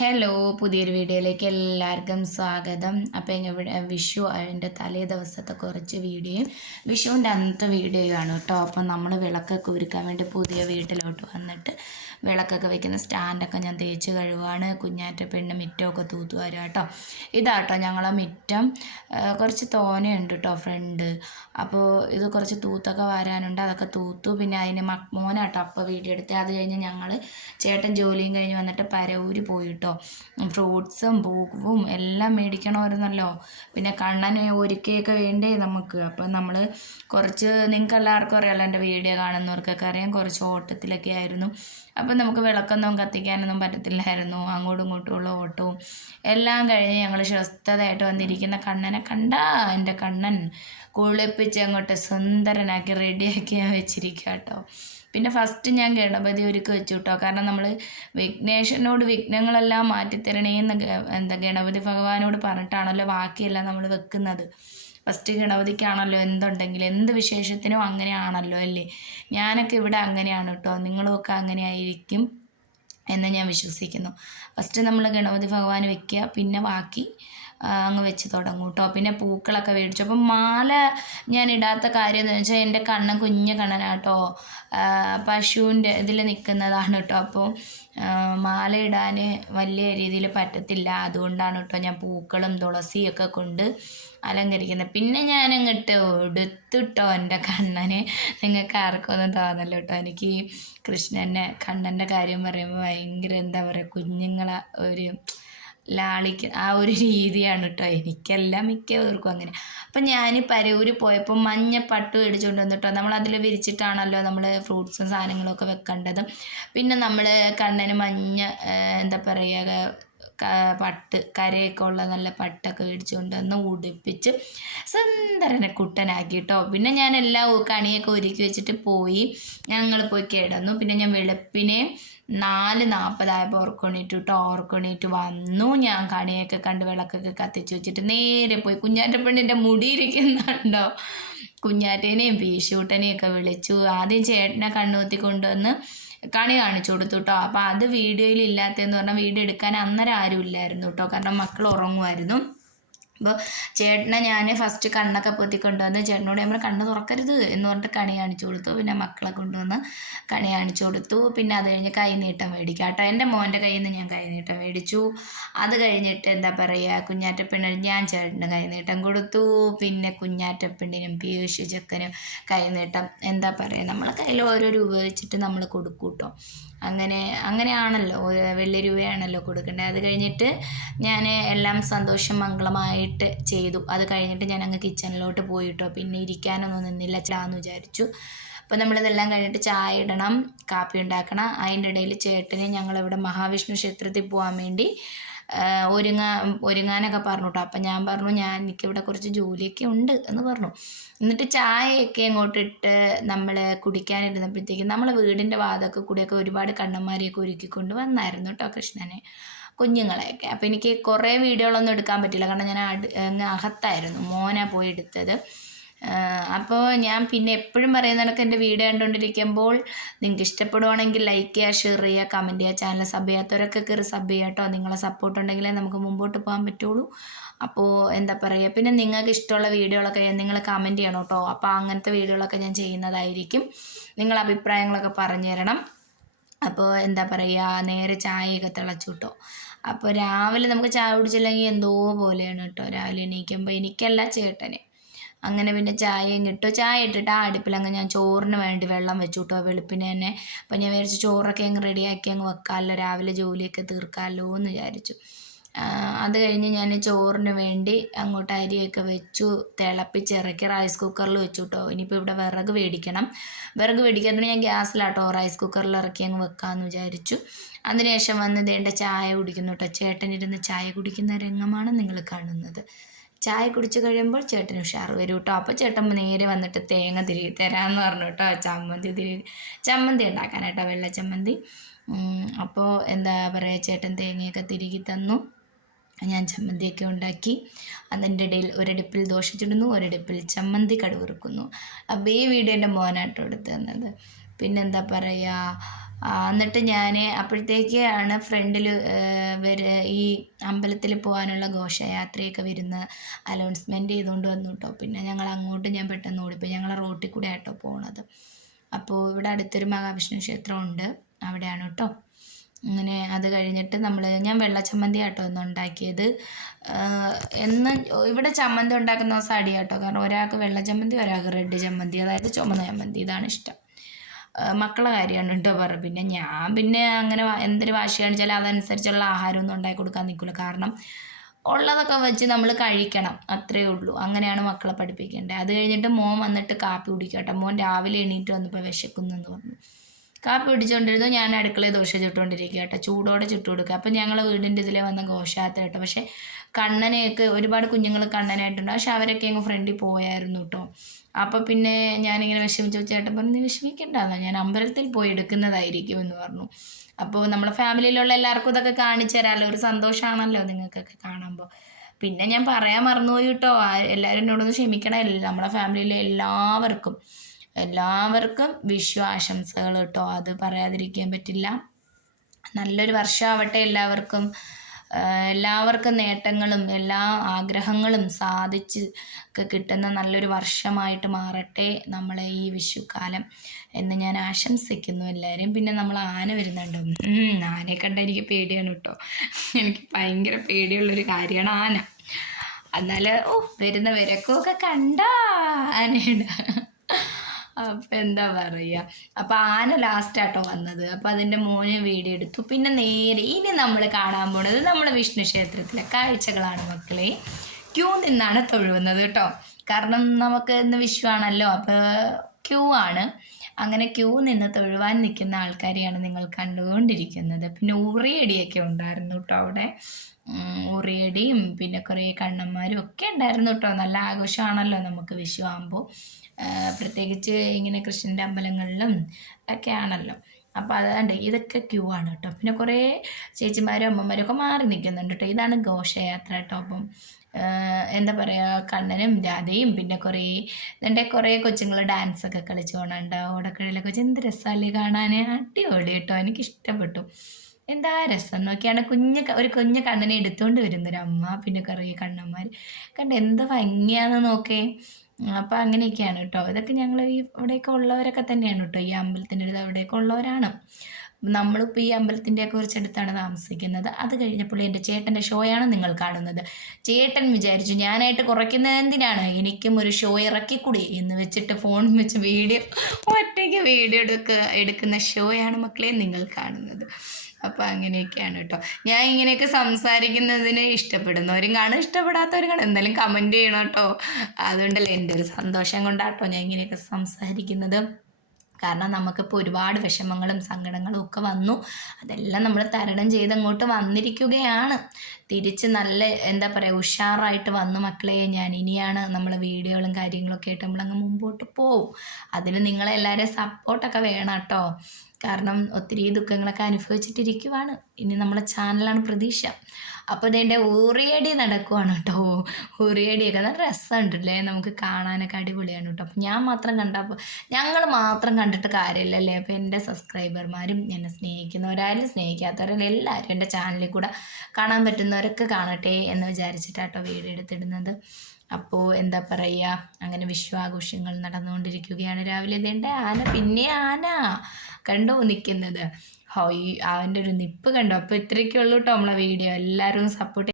Hello, പുതിയൊരു വീഡിയോയിലേക്ക് എല്ലാവർക്കും സ്വാഗതം. അപ്പോൾ ഇവിടെ വിഷു അതിൻ്റെ തലേ ദിവസത്തെ കുറച്ച് വീഡിയോയും വിഷുവിൻ്റെ അന്നത്തെ വീഡിയോയുമാണ് കേട്ടോ. അപ്പം നമ്മൾ വിളക്കൊക്കെ ഒരുക്കാൻ വേണ്ടി പുതിയ വീട്ടിലോട്ട് വന്നിട്ട് വിളക്കൊക്കെ വെക്കുന്ന സ്റ്റാൻഡൊക്കെ ഞാൻ തേച്ച് കഴുകുകയാണ്. കുഞ്ഞാറ്റ പെണ്ണ് മിറ്റമൊക്കെ തൂത്തു വരാം കേട്ടോ. ഇതാട്ടോ ഞങ്ങളെ മിറ്റം. കുറച്ച് തോനെയുണ്ട് കേട്ടോ ഫ്രണ്ട്. അപ്പോൾ ഇത് കുറച്ച് തൂത്തൊക്കെ വരാനുണ്ട്. അതൊക്കെ തൂത്തു. പിന്നെ അതിന് മോനാട്ടോ അപ്പോൾ വീഡിയോ എടുത്ത്. അത് കഴിഞ്ഞ് ഞങ്ങൾ ചേട്ടൻ ജോലിയും കഴിഞ്ഞ് വന്നിട്ട് പരവൂര് പോയി കേട്ടോ. ഫ്രൂട്ട്സും പൂവും എല്ലാം മേടിക്കണമായിരുന്നല്ലോ. പിന്നെ കണ്ണന് ഒരുക്കിയൊക്കെ വേണ്ടേ നമുക്ക്. അപ്പം നമ്മൾ കുറച്ച്, നിങ്ങൾക്ക് എല്ലാവർക്കും അറിയാമല്ലോ, എൻ്റെ വീഡിയോ കാണുന്നവർക്കൊക്കെ അറിയാം, കുറച്ച് ഓട്ടത്തിലൊക്കെ ആയിരുന്നു. അപ്പം നമുക്ക് വിളക്കൊന്നും കത്തിക്കാനൊന്നും പറ്റത്തില്ലായിരുന്നു. അങ്ങോട്ടും ഇങ്ങോട്ടുമുള്ള ഓട്ടവും എല്ലാം കഴിഞ്ഞ് ഞങ്ങൾ സ്വസ്ഥതയായിട്ട് വന്നിരിക്കുന്ന കണ്ണനെ കണ്ടാ, എൻ്റെ കണ്ണൻ കുളിപ്പിച്ച് അങ്ങോട്ട് സുന്ദരനാക്കി റെഡിയാക്കി ഞാൻ വെച്ചിരിക്കുക കേട്ടോ. പിന്നെ ഫസ്റ്റ് ഞാൻ ഗണപതി ഒരുക്കി വെച്ചു കേട്ടോ. കാരണം നമ്മൾ വിഘ്നേശ്വരനോട് വിഘ്നങ്ങളെല്ലാം മാറ്റിത്തരണേന്ന് ഗണപതി ഭഗവാനോട് പറഞ്ഞിട്ടാണല്ലോ ബാക്കിയെല്ലാം നമ്മൾ വെക്കുന്നത്. ഫസ്റ്റ് ഗണപതിക്കാണല്ലോ എന്തുണ്ടെങ്കിലും, എന്ത് വിശേഷത്തിനും അങ്ങനെയാണല്ലോ അല്ലേ. ഞാനൊക്കെ ഇവിടെ അങ്ങനെയാണ് കേട്ടോ. നിങ്ങളുമൊക്കെ അങ്ങനെ ആയിരിക്കും എന്ന് ഞാൻ വിശ്വസിക്കുന്നു. ഫസ്റ്റ് നമ്മൾ ഗണപതി ഭഗവാൻ വെക്കുക, പിന്നെ ബാക്കി അങ്ങ് വെച്ച് തുടങ്ങും കേട്ടോ. പിന്നെ പൂക്കളൊക്കെ മേടിച്ചു. അപ്പം മാല ഞാൻ ഇടാത്ത കാര്യം എന്ന് വെച്ചാൽ എൻ്റെ കണ്ണൻ കുഞ്ഞ് കണ്ണനാട്ടോ, പശുവിൻ്റെ ഇതിൽ നിൽക്കുന്നതാണ് കേട്ടോ. അപ്പോൾ മാല ഇടാൻ വലിയ രീതിയിൽ പറ്റത്തില്ല. അതുകൊണ്ടാണ് കേട്ടോ ഞാൻ പൂക്കളും തുളസിയൊക്കെ കൊണ്ട് അലങ്കരിക്കുന്നത്. പിന്നെ ഞാൻ അങ്ങോട്ട് എടുത്തിട്ടോ എൻ്റെ കണ്ണനെ. നിങ്ങൾക്ക് ആർക്കൊന്നും തോന്നല്ലോ കേട്ടോ. എനിക്ക് ഈ കണ്ണൻ്റെ കാര്യം പറയുമ്പോൾ ഭയങ്കര എന്താ പറയുക, കുഞ്ഞുങ്ങളെ ഒരു ആ ഒരു രീതിയാണ് കേട്ടോ. എനിക്കെല്ലാം മിക്കവർക്കും അങ്ങനെ. അപ്പം ഞാൻ പരവൂര് പോയപ്പോൾ മഞ്ഞ പട്ട് മേടിച്ചുകൊണ്ട് വന്നിട്ടോ. നമ്മളതിൽ വിരിച്ചിട്ടാണല്ലോ നമ്മൾ ഫ്രൂട്ട്സും സാധനങ്ങളൊക്കെ വെക്കേണ്ടത്. പിന്നെ നമ്മൾ കണ്ണന് മഞ്ഞ എന്താ പറയുക, പട്ട് കരയൊക്കെ ഉള്ള നല്ല പട്ടൊക്കെ മേടിച്ചുകൊണ്ട് വന്ന് ഉടുപ്പിച്ച് സുന്ദരനെ കുട്ടനാക്കി കേട്ടോ. പിന്നെ ഞാൻ എല്ലാ കണിയൊക്കെ ഒരുക്കി വെച്ചിട്ട് ഞങ്ങൾ പോയി കിടന്നു. പിന്നെ ഞാൻ വെളുപ്പിനെ 4:40 ഓർക്കണിട്ട് കേട്ടോ. ഓർക്കണിട്ട് വന്നു. ഞാൻ കണിയൊക്കെ കണ്ട് വിളക്കൊക്കെ കത്തിച്ച് വെച്ചിട്ട് നേരെ പോയി കുഞ്ഞാറ്റ പെണ്ണിൻ്റെ മുടിയിരിക്കുന്നുണ്ടോ, കുഞ്ഞാറ്റേനെയും പീശൂട്ടനെയും ഒക്കെ വിളിച്ചു. ആദ്യം ചേട്ടനെ കണ്ണൂത്തി കൊണ്ടുവന്ന് കണി കാണിച്ചു കൊടുത്തു കേട്ടോ. അപ്പോൾ അത് വീഡിയോയിൽ ഇല്ലാത്തതെന്ന് പറഞ്ഞാൽ വീഡിയോ എടുക്കാൻ അന്നേരം ആരും ഇല്ലായിരുന്നു കേട്ടോ. കാരണം മക്കൾ ഉറങ്ങുമായിരുന്നു. അപ്പോൾ ചേട്ടനെ ഞാൻ ഫസ്റ്റ് കണ്ണൊക്കെ പൊത്തിക്കൊണ്ടുവന്ന് ചേട്ടനോട് നമ്മൾ കണ്ണ് തുറക്കരുത് എന്ന് പറഞ്ഞിട്ട് കണി കാണിച്ചു കൊടുത്തു. പിന്നെ മക്കളെ കൊണ്ടുവന്ന് കണി കാണിച്ചു കൊടുത്തു. പിന്നെ അത് കഴിഞ്ഞ് കൈനീട്ടം മേടിക്കാം കേട്ടോ. എൻ്റെ മോൻ്റെ കയ്യിൽ നിന്ന് ഞാൻ കൈനീട്ടം മേടിച്ചു. അത് കഴിഞ്ഞിട്ട് എന്താ പറയുക, കുഞ്ഞാറ്റപ്പെണ്ണിന് ഞാൻ ചേട്ടന് കൈനീട്ടം കൊടുത്തു. പിന്നെ കുഞ്ഞാറ്റപ്പെണ്ണിനും പീയൂഷ് ചെക്കനും കൈനീട്ടം എന്താ പറയുക, നമ്മളെ കയ്യിൽ ഓരോ രൂപ വെച്ചിട്ട് നമ്മൾ കൊടുക്കും കേട്ടോ. അങ്ങനെയാണല്ലോ, വെള്ളി രൂപയാണല്ലോ കൊടുക്കേണ്ടത്. അത് കഴിഞ്ഞിട്ട് ഞാൻ എല്ലാം സന്തോഷം മംഗളമായിട്ട് ചെയ്തു. അത് കഴിഞ്ഞിട്ട് ഞാൻ അങ്ങ് കിച്ചണിലോട്ട് പോയിട്ടോ. പിന്നെ ഇരിക്കാനൊന്നും നിന്നില്ല, ചാന്ന് വിചാരിച്ചു. അപ്പോൾ നമ്മളിതെല്ലാം കഴിഞ്ഞിട്ട് ചായ ഇടണം, കാപ്പി ഉണ്ടാക്കണം. അതിൻ്റെ ഇടയിൽ ചേട്ടനെ ഞങ്ങളിവിടെ മഹാവിഷ്ണു ക്ഷേത്രത്തിൽ പോകാൻ വേണ്ടി ഒരുങ്ങാനൊക്കെ പറഞ്ഞു കേട്ടോ. അപ്പം ഞാൻ പറഞ്ഞു എനിക്കിവിടെ കുറച്ച് ജോലിയൊക്കെ ഉണ്ട് എന്ന് പറഞ്ഞു. എന്നിട്ട് ചായയൊക്കെ അങ്ങോട്ടിട്ട് നമ്മൾ കുടിക്കാനിരുന്നപ്പോഴത്തേക്കും നമ്മളെ വീടിൻ്റെ വാതൊക്കെ കൂടിയൊക്കെ ഒരുപാട് കണ്ണന്മാരെയൊക്കെ ഒരുക്കിക്കൊണ്ട് വന്നായിരുന്നു കേട്ടോ കൃഷ്ണനെ, കുഞ്ഞുങ്ങളെയൊക്കെ. അപ്പോൾ എനിക്ക് കുറേ വീഡിയോകളൊന്നും എടുക്കാൻ പറ്റില്ല, കാരണം ഞാൻ അങ്ങ് അകത്തായിരുന്നു. മോനാ പോയി എടുത്തത്. അപ്പോൾ ഞാൻ പിന്നെ എപ്പോഴും പറയുന്ന കണക്ക് എൻ്റെ വീഡിയോ കണ്ടുകൊണ്ടിരിക്കുമ്പോൾ നിങ്ങൾക്ക് ഇഷ്ടപ്പെടുവാണെങ്കിൽ ലൈക്ക് ചെയ്യുക, ഷെയർ ചെയ്യുക, കമൻറ്റ് ചെയ്യുക. ചാനൽ സബ് ചെയ്യാത്തവരൊക്കെ കയറി സബ് ചെയ്യുക കേട്ടോ. നിങ്ങളെ സപ്പോർട്ട് ഉണ്ടെങ്കിലേ നമുക്ക് മുമ്പോട്ട് പോകാൻ പറ്റുള്ളൂ. അപ്പോൾ എന്താ പറയുക, പിന്നെ നിങ്ങൾക്ക് ഇഷ്ടമുള്ള വീഡിയോകളൊക്കെ നിങ്ങൾ കമൻറ്റ് ചെയ്യണം കേട്ടോ. അപ്പോൾ അങ്ങനത്തെ വീഡിയോകളൊക്കെ ഞാൻ ചെയ്യുന്നതായിരിക്കും. നിങ്ങളെ അഭിപ്രായങ്ങളൊക്കെ പറഞ്ഞു തരണം. അപ്പോൾ എന്താ പറയുക, നേരെ ചായയൊക്കെ തിളച്ചു കേട്ടോ. അപ്പോൾ രാവിലെ നമുക്ക് ചായ കുടിച്ചില്ലെങ്കിൽ എന്തോ പോലെയാണ് കേട്ടോ രാവിലെ എണീക്കുമ്പോൾ. എനിക്കല്ല, ചേട്ടന്. അങ്ങനെ പിന്നെ ചായയും കിട്ടും. ചായ ഇട്ടിട്ട് ആ അടുപ്പിലങ്ങ് ഞാൻ ചോറിന് വേണ്ടി വെള്ളം വെച്ചു കേട്ടോ, വെളുപ്പിന് തന്നെ. അപ്പം ഞാൻ വിചാരിച്ചു ചോറൊക്കെ അങ്ങ് റെഡിയാക്കി അങ്ങ് വെക്കാമല്ലോ, രാവിലെ ജോലിയൊക്കെ തീർക്കാമല്ലോ എന്ന് വിചാരിച്ചു. അത് കഴിഞ്ഞ് ഞാൻ ചോറിന് വേണ്ടി അങ്ങോട്ട് അരിയൊക്കെ വെച്ചു, തിളപ്പിച്ചിറക്കി റൈസ് കുക്കറിൽ വെച്ചു കേട്ടോ. ഇനിയിപ്പോൾ ഇവിടെ വിറക് മേടിക്കണം. വിറക് മേടിക്കാത്തതിന് ഞാൻ ഗ്യാസിലാട്ടോ റൈസ് കുക്കറിൽ ഇറക്കി അങ്ങ് വെക്കാമെന്ന് വിചാരിച്ചു. അതിനുശേഷം വന്ന് ദേണ്ട ചായ കുടിക്കുന്നു കേട്ടോ. ചേട്ടനിരുന്ന് ചായ കുടിക്കുന്ന രംഗമാണ് നിങ്ങൾ കാണുന്നത്. ചായ കുടിച്ച് കഴിയുമ്പോൾ ചേട്ടന് ഉഷാറ് വരും കേട്ടോ. അപ്പോൾ ചേട്ടൻ നേരെ വന്നിട്ട് തേങ്ങ തിരികെ തരാമെന്ന് പറഞ്ഞു കേട്ടോ. ചമ്മന്തി ഉണ്ടാക്കാനായിട്ടോ, വെള്ള ചമ്മന്തി. അപ്പോൾ എന്താ പറയുക, ചേട്ടൻ തേങ്ങയൊക്കെ തിരികെ തന്നു. ഞാൻ ചമ്മന്തിയൊക്കെ ഉണ്ടാക്കി. അതിൻ്റെ ഇടയിൽ ഒരടുപ്പിൽ ദോശ ചുടുന്നു, ഒരടുപ്പിൽ ചമ്മന്തി കടുവറുക്കുന്നു. അപ്പോൾ ഈ വീഡിയോ എൻ്റെ മോനാട്ടോ എടുത്ത് തന്നത്. പിന്നെന്താ പറയുക, എന്നിട്ട് ഞാൻ അപ്പോഴത്തേക്കാണ് ഫ്രണ്ടിൽ ഈ അമ്പലത്തിൽ പോകാനുള്ള ഘോഷയാത്രയൊക്കെ വരുന്ന അനൗൺസ്മെൻറ്റ് ചെയ്തുകൊണ്ട് വന്നു കേട്ടോ. പിന്നെ ഞങ്ങൾ അങ്ങോട്ട് ഞാൻ പെട്ടെന്ന് ഓടിപ്പോയി. ഞങ്ങൾ റോട്ടിൽ കൂടെ ആട്ടോ പോണത്. അപ്പോൾ ഇവിടെ അടുത്തൊരു മഹാവിഷ്ണു ക്ഷേത്രമുണ്ട്, അവിടെയാണ് കേട്ടോ. അങ്ങനെ അത് കഴിഞ്ഞിട്ട് ഞാൻ വെള്ളച്ചമ്മന്തി ആട്ടോ ഇന്ന് ഉണ്ടാക്കിയത്. എന്ന് ഇവിടെ ചമ്മന്തി ഉണ്ടാക്കുന്ന ദിവസം അടിയാട്ടോ. കാരണം ഒരാൾക്ക് വെള്ള ചമ്മന്തി, ഒരാൾക്ക് റെഡ് ചമ്മന്തി, അതായത് ചുമന്ന ചമ്മന്തി, ഇതാണ് ഇഷ്ടം. മക്കളെ കാര്യമാണ് കേട്ടോ പറഞ്ഞത്. പിന്നെ ഞാൻ അങ്ങനെ എന്തൊരു വാശി കാണിച്ചാലും അതനുസരിച്ചുള്ള ആഹാരമൊന്നും ഉണ്ടാക്കി കൊടുക്കാൻ നിൽക്കില്ല. കാരണം ഉള്ളതൊക്കെ വെച്ച് നമ്മൾ കഴിക്കണം, അത്രയേ ഉള്ളൂ. അങ്ങനെയാണ് മക്കളെ പഠിപ്പിക്കേണ്ടത്. അത് കഴിഞ്ഞിട്ട് മോൻ വന്നിട്ട് കാപ്പി കുടിക്കട്ടെ. മോൻ രാവിലെ എണീറ്റ് വന്നപ്പോൾ വിശക്കുന്നു എന്ന് പറഞ്ഞു. കാപ്പി പിടിച്ചുകൊണ്ടിരുന്നു. ഞാൻ അടുക്കളയിൽ ദോശ ചുട്ടുകൊണ്ടിരിക്കുക കേട്ടോ. ചൂടോടെ ചുട്ടു കൊടുക്കുക. അപ്പം ഞങ്ങളെ വീടിൻ്റെ ഇതിലെ വന്ന ഘോഷയാത്ര കേട്ടോ. പക്ഷേ കണ്ണനെയൊക്കെ ഒരുപാട് കുഞ്ഞുങ്ങൾ കണ്ണനായിട്ടുണ്ട്. പക്ഷെ അവരൊക്കെ അങ്ങ് ഫ്രണ്ടിൽ പോയായിരുന്നു കേട്ടോ. അപ്പോൾ പിന്നെ ഞാനിങ്ങനെ വിഷമിച്ചു. ചേട്ടൻ പറഞ്ഞു, നീ വിഷമിക്കണ്ടെന്നോ, ഞാൻ അമ്പലത്തിൽ പോയി എടുക്കുന്നതായിരിക്കും എന്ന് പറഞ്ഞു. അപ്പോൾ നമ്മളെ ഫാമിലിയിലുള്ള എല്ലാവർക്കും ഇതൊക്കെ കാണിച്ചു തരാമല്ലോ, ഒരു സന്തോഷമാണല്ലോ നിങ്ങൾക്കൊക്കെ കാണുമ്പോൾ. പിന്നെ ഞാൻ പറയാൻ മറന്നുപോയി കേട്ടോ. എല്ലാവരും എന്നോടൊന്ന് ക്ഷമിക്കണം. നമ്മളെ ഫാമിലിയിലെ എല്ലാവർക്കും വിഷു ആശംസകൾ കേട്ടോ. അത് പറയാതിരിക്കാൻ പറ്റില്ല. നല്ലൊരു വർഷമാവട്ടെ എല്ലാവർക്കും നേട്ടങ്ങളും എല്ലാ ആഗ്രഹങ്ങളും സാധിച്ച് ഒക്കെ കിട്ടുന്ന നല്ലൊരു വർഷമായിട്ട് മാറട്ടെ നമ്മളെ ഈ വിഷുക്കാലം എന്ന് ഞാൻ ആശംസിക്കുന്നു എല്ലാവരും. പിന്നെ നമ്മൾ ആന വരുന്നുണ്ടോ? ആനയെ കണ്ടാൽ എനിക്ക് പേടിയാണ് കേട്ടോ. എനിക്ക് ഭയങ്കര പേടിയുള്ളൊരു കാര്യമാണ് ആന. എന്നാൽ വരുന്ന വിരക്കമൊക്കെ കണ്ടാ ആനയുടെ. അപ്പം എന്താ പറയുക, അപ്പം ആന ലാസ്റ്റാട്ടോ വന്നത്. അപ്പം അതിൻ്റെ മോനെ വീഡിയോ എടുത്തു. പിന്നെ നേരെ ഇനി നമ്മൾ കാണാൻ പോണത് നമ്മളെ വിഷ്ണു ക്ഷേത്രത്തിലെ കാഴ്ചകളാണ് മക്കളെ. ക്യൂ നിന്നാണ് തൊഴുവുന്നത് കേട്ടോ. കാരണം നമുക്ക് ഇന്ന് വിഷുവാണല്ലോ, അപ്പോൾ ക്യൂ ആണ്. അങ്ങനെ ക്യൂ നിന്ന് തൊഴുവാൻ നിൽക്കുന്ന ആൾക്കാരെയാണ് നിങ്ങൾ കണ്ടുകൊണ്ടിരിക്കുന്നത്. പിന്നെ ഉറിയടിയൊക്കെ ഉണ്ടായിരുന്നു കേട്ടോ അവിടെ. ഉറിയടിയും പിന്നെ കുറേ കണ്ണന്മാരും ഒക്കെ ഉണ്ടായിരുന്നു കേട്ടോ. നല്ല ആഘോഷമാണല്ലോ നമുക്ക് വിഷു ആകുമ്പോൾ. പ്രത്യേകിച്ച് ഇങ്ങനെ കൃഷ്ണൻ്റെ അമ്പലങ്ങളിലും ഒക്കെ ആണല്ലോ. അപ്പോൾ അതുകൊണ്ട് ഇതൊക്കെ ക്യൂ ആണ് കേട്ടോ. പിന്നെ കുറേ ചേച്ചിമാരും അമ്മമാരും ഒക്കെ മാറി നിൽക്കുന്നുണ്ട് കേട്ടോ. ഇതാണ് ഘോഷയാത്ര കേട്ടോ. അപ്പം എന്താ പറയുക, കണ്ണനും രാധയും പിന്നെ കുറേ കൊച്ചുങ്ങൾ ഡാൻസൊക്കെ കളിച്ച് പോകണുണ്ട്. ഓടക്കഴയിലൊക്കെ വെച്ച് എന്ത് രസമല്ലേ കാണാൻ, അടിപൊളി കേട്ടോ. എനിക്കിഷ്ടപ്പെട്ടു. എന്താ രസം നോക്കിയാണ്. ഒരു കുഞ്ഞ് കണ്ണനെ എടുത്തുകൊണ്ട് വരുന്നൊരമ്മ, പിന്നെ കുറേ കണ്ണന്മാർ കണ്ട് എന്ത് ഭംഗിയാണെന്ന് നോക്കേ. അപ്പോൾ അങ്ങനെയൊക്കെയാണ് കേട്ടോ. ഇതൊക്കെ ഞങ്ങൾ അവിടെയൊക്കെ ഉള്ളവരൊക്കെ തന്നെയാണ് കേട്ടോ. ഈ അമ്പലത്തിൻ്റെ അടുത്ത് അവിടെയൊക്കെ ഉള്ളവരാണ്. നമ്മളിപ്പോൾ ഈ അമ്പലത്തിൻ്റെയൊക്കെ കുറച്ചടുത്താണ് താമസിക്കുന്നത്. അത് കഴിഞ്ഞപ്പോൾ എൻ്റെ ചേട്ടൻ്റെ ഷോയാണ് നിങ്ങൾ കാണുന്നത്. ചേട്ടൻ വിചാരിച്ചു ഞാനായിട്ട് കുറയ്ക്കുന്നത് എന്തിനാണ്, എനിക്കും ഒരു ഷോ ഇറക്കിക്കൂടി എന്ന് വെച്ചിട്ട് ഫോൺ വെച്ച് ഒറ്റയ്ക്ക് വീഡിയോ എടുക്കുന്ന ഷോയാണ് മക്കളെ നിങ്ങൾ കാണുന്നത്. അപ്പോൾ അങ്ങനെയൊക്കെയാണ് കേട്ടോ. ഞാൻ ഇങ്ങനെയൊക്കെ സംസാരിക്കുന്നതിന് ഇഷ്ടപ്പെടുന്നവരും കാണും, ഇഷ്ടപ്പെടാത്തവരും കാണും. എന്തായാലും കമൻറ്റ് ചെയ്യണം കേട്ടോ. അതുകൊണ്ടല്ലേ എൻ്റെ ഒരു സന്തോഷം കൊണ്ടാട്ടോ ഞാൻ ഇങ്ങനെയൊക്കെ സംസാരിക്കുന്നത്. കാരണം നമുക്കിപ്പോൾ ഒരുപാട് വിഷമങ്ങളും സങ്കടങ്ങളും ഒക്കെ വന്നു. അതെല്ലാം നമ്മൾ തരണം ചെയ്ത് അങ്ങോട്ട് വന്നിരിക്കുകയാണ്. തിരിച്ച് നല്ല എന്താ പറയുക ഉഷാറായിട്ട് വന്നു മക്കളെ. ഞാൻ ഇനിയാണ് നമ്മൾ വീഡിയോകളും കാര്യങ്ങളൊക്കെ ആയിട്ട് നമ്മളങ്ങ് മുമ്പോട്ട് പോവും. അതിന് നിങ്ങളെല്ലാവരും സപ്പോർട്ടൊക്കെ വേണം കേട്ടോ. കാരണം ഒത്തിരി ദുഃഖങ്ങളൊക്കെ അനുഭവിച്ചിട്ടിരിക്കുവാണ്. ഇനി നമ്മളെ ചാനലാണ് പ്രതീക്ഷ. അപ്പോൾ ഇതിൻ്റെ ഉറിയടി നടക്കുവാണ് കേട്ടോ. ഉറിയടിയൊക്കെ നല്ല രസമുണ്ടല്ലേ, നമുക്ക് കാണാനൊക്കെ അടിപൊളിയാണ് കേട്ടോ. അപ്പോൾ ഞങ്ങൾ മാത്രം കണ്ടിട്ട് കാര്യമില്ലല്ലേ. അപ്പോൾ എൻ്റെ സബ്സ്ക്രൈബർമാരും എന്നെ സ്നേഹിക്കുന്നവരായാലും സ്നേഹിക്കാത്തവരായാലും എല്ലാവരും എൻ്റെ ചാനലിൽ കൂടെ കാണാൻ പറ്റുന്നവരൊക്കെ കാണട്ടെ എന്ന് വിചാരിച്ചിട്ടാട്ടോ വീഡിയോ എടുത്തിടുന്നത്. അപ്പോൾ എന്താ പറയുക, അങ്ങനെ വിഷു ആഘോഷങ്ങൾ നടന്നുകൊണ്ടിരിക്കുകയാണ്. രാവിലെ ഇതേണ്ട ആന കണ്ടോ നിൽക്കുന്നത്. അവൻ്റെ ഒരു നിപ്പ് കണ്ടോ. അപ്പോൾ ഇത്രയൊക്കെ ഉള്ളൂ കേട്ടോ നമ്മളെ വീഡിയോ. എല്ലാവരും സപ്പോർട്ട്